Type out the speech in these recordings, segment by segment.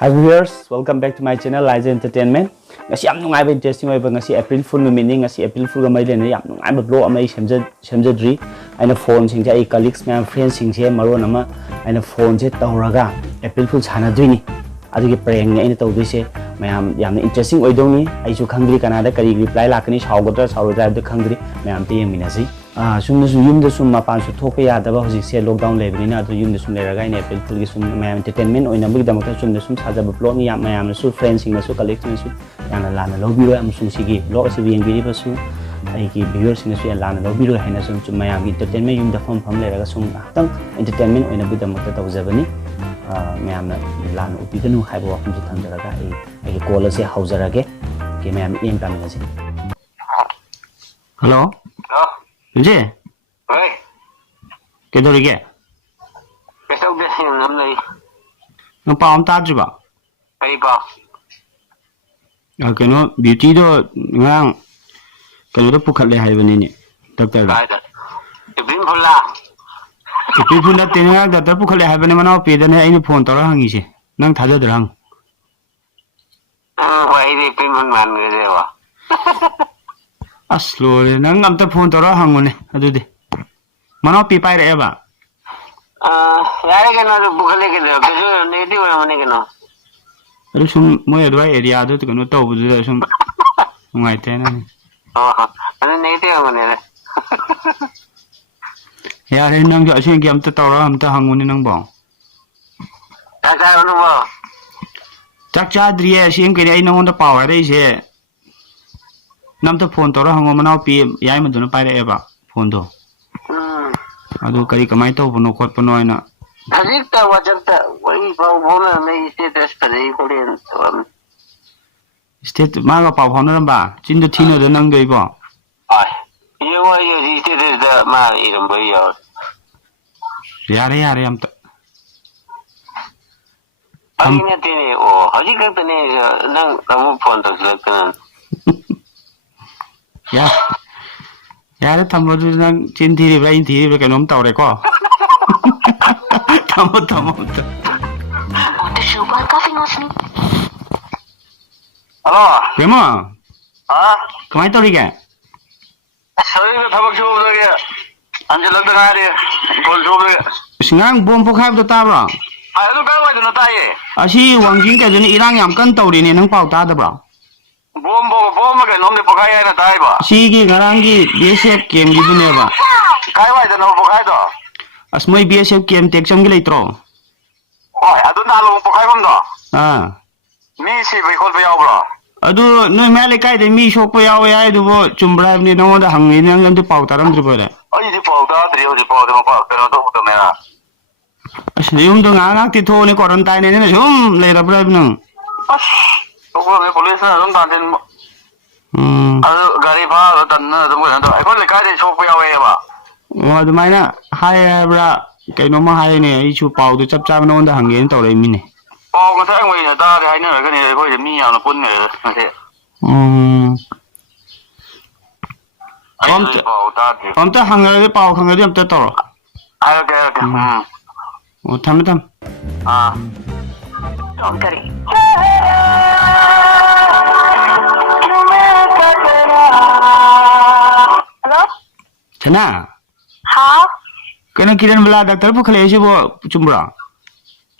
Hi viewers, welcome back to my channel Liza Entertainment. Ngasi yam nungai ba interesting oi ba ngasi April Fool numit ni ngasi April Fool ga mai le yam nungai ba blog amai semjadri aina phone sing ja ai colleagues ma friends sing je maron ama aina phone je tawraga April Fool chana duini adugi prank ni aina tawdui se mayam yam interesting oi dong ni ai chu khangri kanada kari reply lakani sawgodra sawrodra da khangri mayam te yeminasi sum yum da sum mapan su thope ya da ba hoji se lockdown lebni na do yum da sum leraga ine April Fool gi sum mayam entertainment oina bug da makta sum da sum saja ba blog ni yam mayam su friends sing na su colleagues ni su yana lana lobiro am sum sigi blog se bi ngiri ba su ai ki viewers ni su yana lana lobiro haina sum sum mayam entertainment yum da fam leraga sum tang entertainment oina bug da makta tawjabani mayam na lana upiganu haiba wakum ji thamjaraga ai call se hauzarage ke mayam em kaminasi hello ji कदौरिगे palm ताजुबा कनो beauty दो कनो पुखले हाइबनी doctor फुला तेना doctor पुखले हाइबने मना पेदने आइने phone तौर हंगीसे नंग थाजद्र हंग असलोरे नंग अमता फोन तौर हंगोने अदुदे मना पे पाइरे एबा यारे केनो बुखले के दे केजो नेगेटिव होय मने केनो अरे सुम मोय अदवा एरिया दो कनो तौबुदे सुम नुंगाइते ना अने नेगेटिव होने रे यारे नंग असे के अमता तौर अमता हंगोने नंग बो ऐसा होनो बो चक चाद्रिए असे के आई नंगोंदा पाव रे से नमता फोन तौर हंगो मना पे याय मदुना पाइरे एबा फोन दो अदो करी कमाई तो बनो खोट पनो आइना हजिक ता वजंता वही पाव भोना नहीं स्टेटस करे कोलियन स्टेट मागा पाव फाउना रंबा चिंदो थिनो द नंग गइबो आय ये वो ये स्टेटस द मा इरम बयो यारे यारे हम अगिने तेने ओ हजिक तने नंग अमु फोन तो सिलेक्ट या यारे थमबदु नंग चिन थिरि बाइन थिरि कनोम तौरे को थमो थमो The show bar coffee notes me. Hello. केमा हाँ कमाई तौरी के सही में थबक शो हो गया अंजे लगता कहाँ रे गोल शो हो गया सिंगांग बोम पोखाब तो ताबरा आये तो क्या हुआ इतना ताये असी वांजिंग के जने इरांग याम कन तौरी ने नंग पाव तादबरा बोम में नोम ने पकाया ना ताये बा सीगी घरांगी बीएसएफ केम गी दुनेबा काय हुआ इतना पकाया तो असमय बीएसएफ केम टेक्सम गी लेत्रो ओए अदुन नालो पकाया बम दो हां मी सी भाई खोल पे आओ बड़ा अदु नोय माले कायदे मी सोकपो याव याय दुबो चुमब्रा नि नोंदा हंगि नंग अंतु पाव तारमद्रि बोले अई दी पाव दा द्रियो दी पाव दे मा पाव तेरा तो तो मेरा अस युम दो ngak ti tho ni quarantine ne sum le ra bra nang बस तो वो मैं पुलिस ना तुम तांते अदु गाड़ी भा तन ना तुम को तो ऐको लेका दे शोक पे आओ ये बा wa du mai na hai bra kai no ma hai ne ai chu paw du chap chap no da hang yen taw re mi ne पाव को तो वही दा दे हाई ना के ने को मी या ना पुन ने से am ta hang ra paw khang ra am ta taw आयो के o tham tham हां ऑन करी हेलो chana हाँ kana kiran bala doctor pu khale se bo chumbra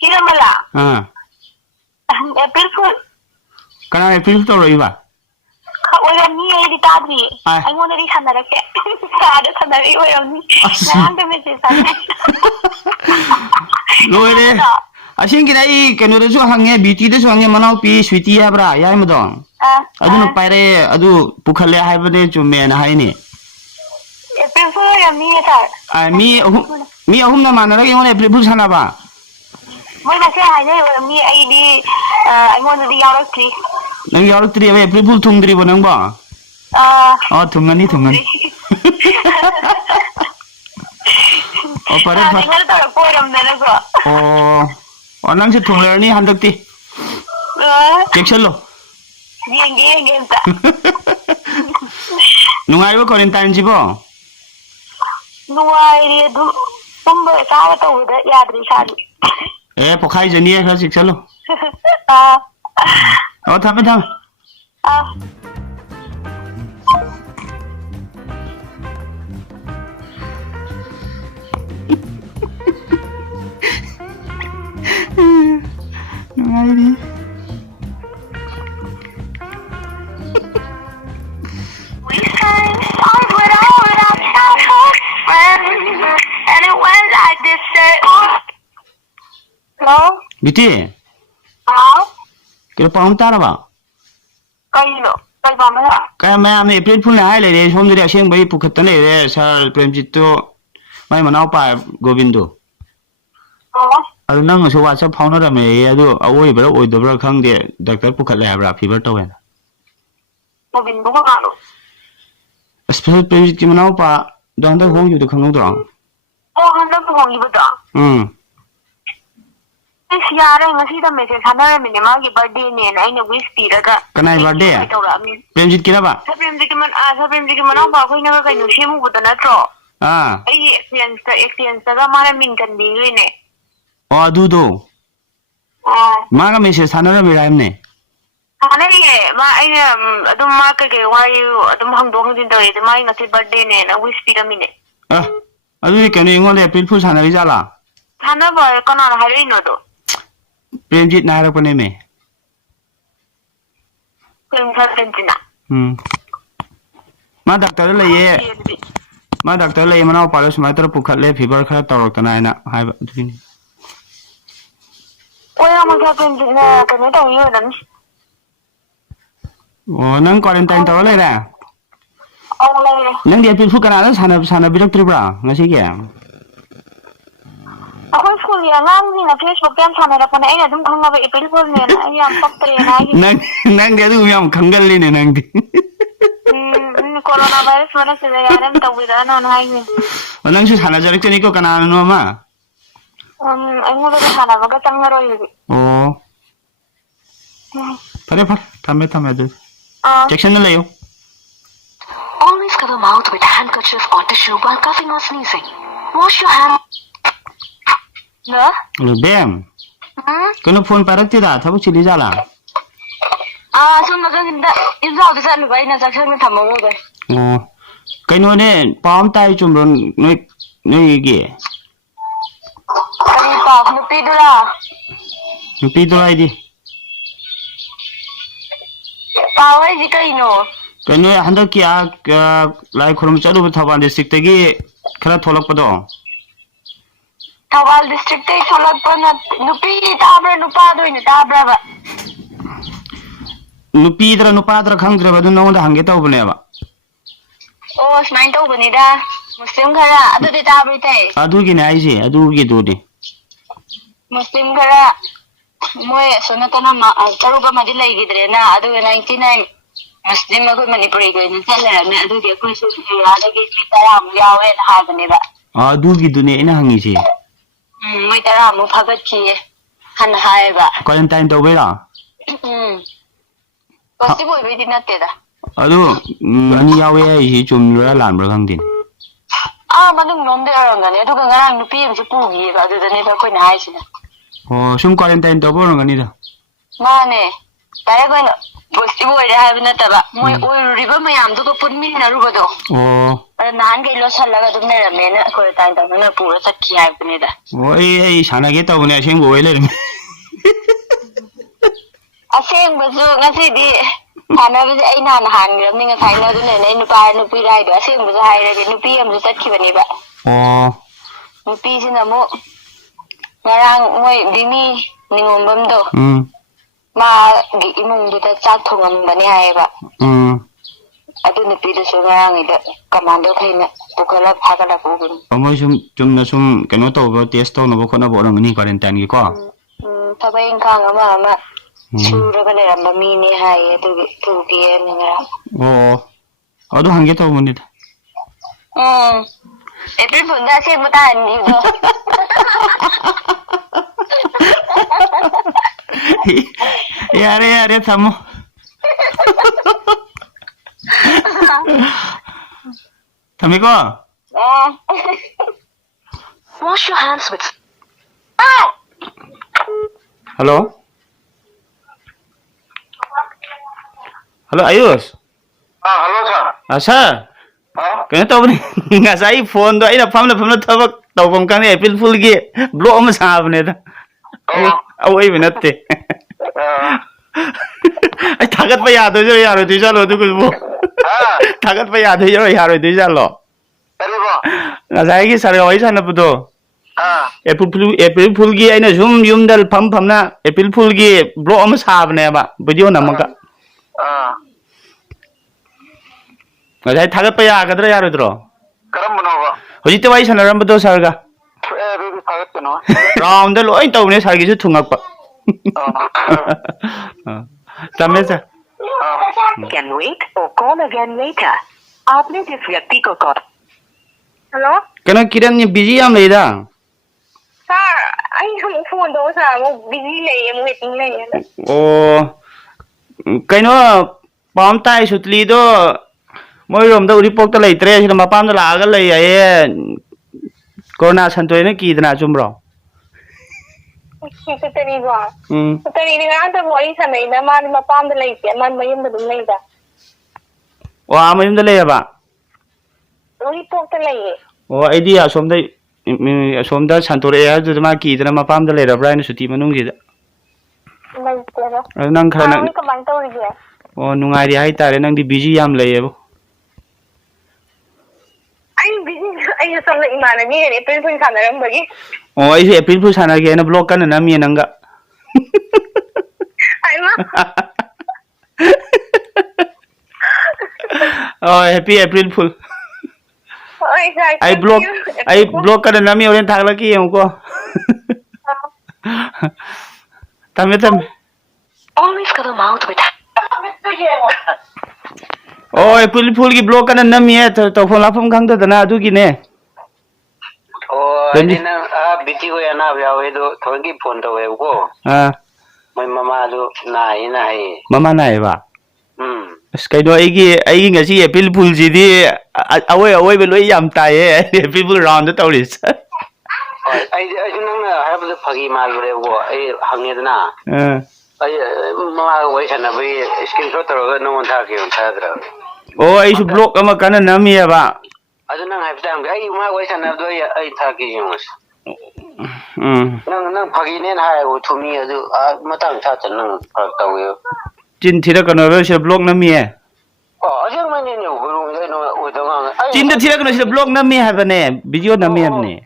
किरण मला ha April fool kana ne feel taw ri ba 오염이 애디 따지 아. 아이모들이 산다렇게 아들 산다리 오염이 나한테 메시지 산다 lo re asin ki dai kenu de su hange beauty de su hange manau pi sweetie ya bra yai mo dong adu no paire adu pu khale hai ba de chu me na hai ni April fool ओ염이 살 mi ahum na manara ki ngone april sana ba Moina से हाइने ओ염이 ID 아이모들이 यारक्ति nang yaw tri ba april thung dri bo nang ba thungani o pare pa 내가 더 보람 내는 거 o nang se thung le ni handak ti section lo yengi 다 nungai ba quarantine ji bo 누아이리 tumbo sa to da ya dri sa ए पोखाई जनिए खा शिक्षा लो อ๋อทำไม่ทำ ยังไงดี We sang songs without childhood friends, and it went like this. Say, hello, Biti, hello, kaya paung tara ba? kayo, kayo ba mala? Kaya may April Fool na ay lady, home dire siyang bay pukat na eh, sa Premjit to, may manaw pa, Govindo. Oo. Ado nang sa WhatsApp phone na may ado awoy bro oy dobra khang de doctor pukat la bra fever to wen. Mabindo ka nga, no? Special Premjit ki manaw pa, dang da hong yu to khang do. Oo, hanggang tuhong iba da. Is yara ngasi da message hanaramin ni magi birthday ni na ina wish piraga. Kanay birthday? Premjit ki ba? Sa Premjit ki man ba ko ina ka nusi mo buta na tro. Ah. Ay experience ga mara min kan di ne. Oh adu do. Ma ga message hanara mi raim ne. Ano ma ay adum ma ka ke wayu adum hangdong din daw ito ma ngasi birthday ni na wish piramin ne. Ah. Adu ni kanu ingol April Fool sana ri jala. Hana ba kana na hari no do. Premjit na harap ne me. Premjit na. Ma doctor la ye. Ma doctor la ye manaw pa lo sumai tar pukat le fever khara torok ta na na hai ba du ni. Wala mo sa Premjit na kanu daw yun. Oh nang quarantine to le ra. Oo lang. Nang di April Fool kana sana birak tribra ngasi ke. Ako school yang ngang na Facebook yan sana na pana ina dum khanga ba April Fool ne na ayam paktre na yi. Nang dia tu yang kanggal ni nang di. Coronavirus wala sila yaram tawira na na yi. Nang su sana jarak ni ko kana no ma. Ay mo ba sana ba tangaro yi. Oh. Pare thame du. Section na layo. Always cover mouth with handkerchief or tissue while coughing or sneezing. Wash your hands. No? Bem. Kano phone parak ti da thabuk chili jala. Sum naga injao da sanu bai na section na thamago ga. Oh. Kaino ne pam tai chumron nei gi. Kani pa nupi dula. Nupi do ai di. Pa wai ji kai no. Kaino handak ki a lai khurum chalu Thawal district gi khara tholak pado. Thawal district te tholak pa na nupi tabra nupa do ni tabra ba. Nupi dra nupa dra khangdra ba du no da hange taw bne ba. Oh, smain to bani da. Muslim khara adu de tabri te. Adu gi nai ji adu gi do di. Muslim khara moy sonatana ma taruga madi lai gidre na adu 99 Muslim na ko Manipuri ko ni tala na adu de ko su ya da gi mi tara mu yawe na ha bani ba. Adu gi du ne ina hangi ji. Moy tara mu phagat ki han hai ba. Quarantine taw bai la. Pasti boy bai din na te da. Adu ani yawe ai ji chum ra lan bra khang din. Manung nom de arang ne adu ga ngarang nupi am su pu gi ba adu da ne ba ko na hai sina. Oh sum quarantine taw bo ngani da. Ma ne. Tare ko no pasti boy de ha bina ta ba. Moy oi riba mayam du ko pun min na ru ba do. Oh. Nan ga lo sallaga dum ne rame na ko ta ta na pura sakki hai bani da. Oh ai sana ge taw ne aseng bo le. Aseng ba zu ngasi di ana ba ai na han gram ni ngai na du ne nei nupa nupi rai do aseng ba hai ra ge nupi am zu sakki bani ba. Oh. Nupi sina mo ngarang moy bimi ningombam do. Ma gi imung du ta chak thongam bani hai ba. Adu nupi du su ngarang ida kamando thaina pukala phagala ko gun. Amoi sum na sum kano taw bo test taw no bo khona bo ngani quarantine gi ko. Thabai ingkang ama suraga le ramba mi ne hai adu tu gi ni ngarang. Oh. Adu hange taw mun da. April Fool da se mata ni do. Yare thamo. Thami ko. Wash your hands with. Hello. Hello Ayush. Hello sir. Sir. Kaya tau ni nga sa phone do ina famla thabak tau pam kan April Fool gi blow ma saab ne da. Awai binatte. Ai thagat pa yad ho jo yaro tu chalo tu ku bo. Thagat pa yad ho jo yaro tu chalo. Kari ba? Nga sa gi sar wai sana puto. April Fool gi aina zum yum dal pam na April Fool gi blow ma saab ne ba video namaka. Nga thagat pa yagadra yaro dro. Karam bano ba? Hojite wai sana ram do sar ga. Baby thagat kano. Round the loin tau ne sar gi su thungak pa. Tame sa. Can wait or call again later. आपने जिस व्यक्ति को call Hello? Kana kiran ni busy am leida. Sir, anh không phone đâu sir, mo busy lay, mo waiting lay. Oh, kaino pam tai sutli do moi rom da report ta lei tre sina ma pam da la ga lei ai corona santoi na ki dana chumro. Tari ba? Tari ni nga ta boy sa nay na man mapam da lay siya, man mayum da dum lay da. Oh, amayum da lei ba. Report ta lay. Oh, idea som da santore ya da ma ki dana ma pam da lei ra bra ni suti manung gi da. Nang khara nang Ka bang taw ri. Oh, nungai ri hai tare nang di busy am lei bo. Ay busy ay sa na imana ni ni April Fool sana ram bagi. Oh, ai April Fool sana ge na block kan na mi nanga. Ay ma. Oh, happy April Fool. Ay sir. I block kan na mi oren thak la ki ko. Tame. Always cover mouth with Oh, April Fool gi block kan na mi to phone la phom khang da na du gi ne. Oh, ini na biti ko yana bya we do thogi phone to we ko. Mai mama do na ina hai. Mama na ba. As kai do ai gi ngasi April Fool ji di away be loi yam tai April Fool round da tawris. Ai nang na ha bu phagi mal re ko ai hangne da na. Ai mama wai sana be screenshot ro ga no tha ke tha dra. Oh, ai su block ama kan na mi ba. Adu nang hai tam ai ma wai sana do ai tha ke yus. Nang phagi ne na hai ko thumi adu matang tha chan nang phak taw yo. Chin thira kan ro se block na mi Ajang man ni no guru no udang. Chin da thira kan se block na mi ha ba ne video na mi ha ne.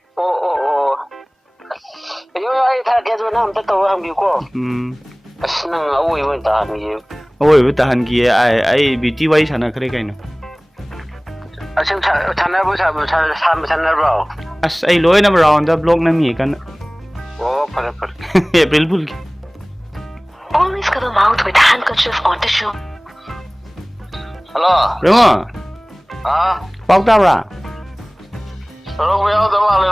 Yo ai tha ke do nam ta to ham bi ko. Asnang awoi won ta ni. Awoi ba ta han ki ai beauty wai sana khare kai no. Asang thana bu sa thana bro. As ai loi na round da block na mi kan. Oh, par. April Fool. Always cover mouth with handkerchief or tissue. Hello. Remo. Pau ta ra. Hello, we are the one.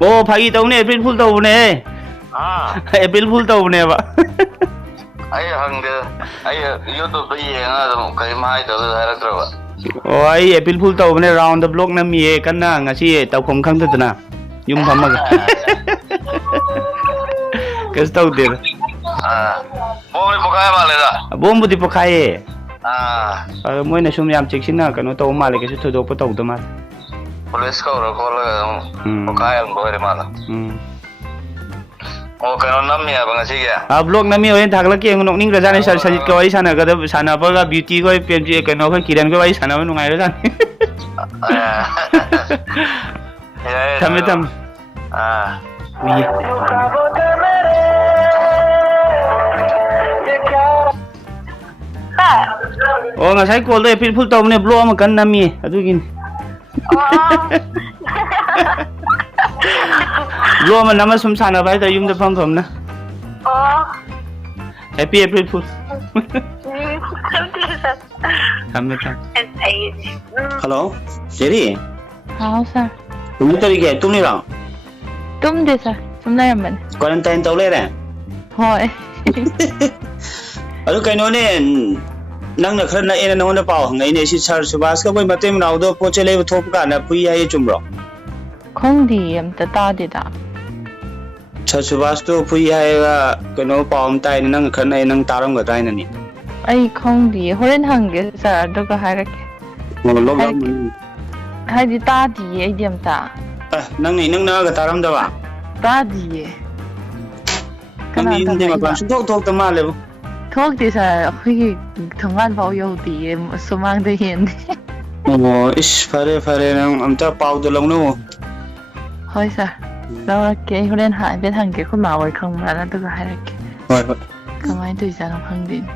Oh, phagi tau ne April Fool tau ne. April Fool tau ne ba. Ai hang de. Ai YouTube pe ye nga dum kai mai to da ra tro ba. Oh, ai April Fool tau ne round the block na mi kan na ngasi tau khom khang ta na. Yum pham ma. Kas tau de. Bom ni pokai ba le da. Bom bu di pokai. Moi na sum yam cheksin na kanu tau ma le ke su thodok pa tau da ma. Police ko ro ko la pokai ang bo re ma la. Oh, kano nam ya bang si ya. Blog na mi oyen thakla ke nong ning raja ne sar sajit ko ai sana ga da sana pa ga beauty ko pem ji kano ko kiran ko ai sana nu ngai raja. Tam. Wi. Oh, ngasai ko le April Fool taw ne blow ma kan na mi adu gin. Blow ma nama sum sana bai da yum da pham na. Happy April Fool. Tam. Hello, Jerry. हाँ sir तुम तो क्या तुम नहीं रहो तुम दे sir तुम नहीं मन क्वारंटाइन तो ले रहे हैं होय अरे कहीं ने नंग न खरना एना नंगों पाव हंगाई ने सर सुभाष का कोई मते में नाउदो पोचे ले थोप का ना पुई है ये चुम्बरो खोंदी हम तता देता सर सुभाष तो पुई है कनो पाव हम ताई नंग खरना नंग तारम का ताई ननी ꯑꯩ ꯈꯪꯗꯤꯌꯦ ꯍꯣꯔꯦꯟ ꯍꯪꯒꯦ ꯁꯥꯔ ꯑꯗꯨꯒ ꯍꯥꯏꯔꯛꯀꯦ ꯍꯥꯏꯗꯤ ꯇꯥꯗꯤꯌꯦ ꯑꯩꯗꯤ ꯑꯝꯇ ꯅꯪꯅ ꯏꯅꯛ ꯅꯛꯑꯒ ꯇꯥꯔꯝꯗꯕ ꯇꯥꯗꯤꯌꯦ ꯅꯪꯒꯤ ꯌꯨꯝꯗꯤ ꯃꯄꯥꯟ ꯁꯨꯡꯊꯣꯛ ꯊꯣꯛꯇ ꯃꯥꯜꯂꯦꯕ ꯊꯣꯛꯇꯦ ꯁꯥꯔ ꯑꯩꯈꯣꯏꯒꯤ ꯊꯣꯡꯒꯥꯟ ꯐꯥꯎ ꯌꯧꯗꯤꯌꯦ ꯁꯨꯃꯥꯡꯗ ꯍꯦꯟꯗꯦ ꯑꯣ ꯏꯁ ꯐꯔꯦ ꯐꯔꯦ ꯅꯪ ꯑꯝꯇ ꯄꯥꯎꯗꯣ ꯂꯧꯅꯧ ꯍꯣꯏ ꯁꯥꯔ ꯂꯧꯔꯛꯀꯦ ꯑꯩ ꯍꯣꯔꯦꯟ ꯍꯥꯏꯐꯦꯠ ꯍꯪꯒꯦ ꯑꯩꯈꯣꯏ ꯃꯥ ꯍꯣꯏ ꯈꯪꯕ꯭ꯔꯥꯅ ꯑꯗꯨꯒ ꯍꯥꯏꯔꯛꯀꯦ ꯍꯣꯏ ꯍꯣꯏ ꯀꯃꯥꯏꯅ ꯇꯧꯔꯤꯖꯥꯠꯅꯣ ꯈꯪꯗꯦꯅꯦ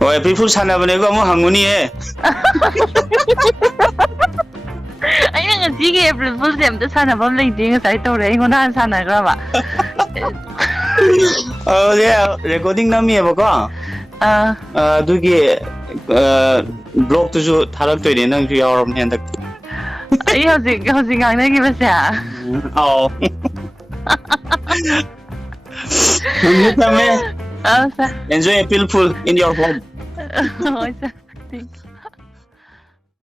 ꯍꯣꯏ ꯑꯦꯄ꯭ꯔꯤꯜ ꯐꯨꯜ ꯁꯥꯟꯅꯕꯅꯦꯀꯣ ꯑꯃꯨꯛ ꯍꯪꯉꯨꯅꯤꯍꯦ ꯑꯩꯅ ꯉꯁꯤꯒꯤ ꯑꯦꯄ꯭ꯔꯤꯜ ꯐꯨꯜꯁꯦ ꯑꯝꯇ ꯁꯥꯟꯅꯐꯝ ꯂꯩꯇꯦ ꯉꯁꯥꯏ ꯇꯧꯔꯦ ꯑꯩꯉꯣꯟꯗ ꯍꯥꯟꯅ ꯁꯥꯟꯅꯈ꯭ꯔꯕ ꯔꯦꯀꯣꯔꯗꯤꯡ ꯅꯝꯃꯤꯌꯦꯕꯀꯣ ꯑꯗꯨꯒꯤ ꯕ꯭ꯂꯣꯛꯇꯨꯁꯨ ꯊꯥꯔꯛꯇꯣꯏꯅꯦ ꯅꯪꯁꯨ ꯌꯥꯎꯔꯕꯅꯦ ꯍꯟꯗꯛ ꯑꯩ ꯍꯧꯖꯤꯛ ꯉꯥꯡꯅꯈꯤꯕꯁꯦ ꯑꯥꯎ ꯊꯝꯃꯦ ꯁꯥꯔ enjoy April Fool in your home ꯍꯣꯏ ꯁꯥꯔ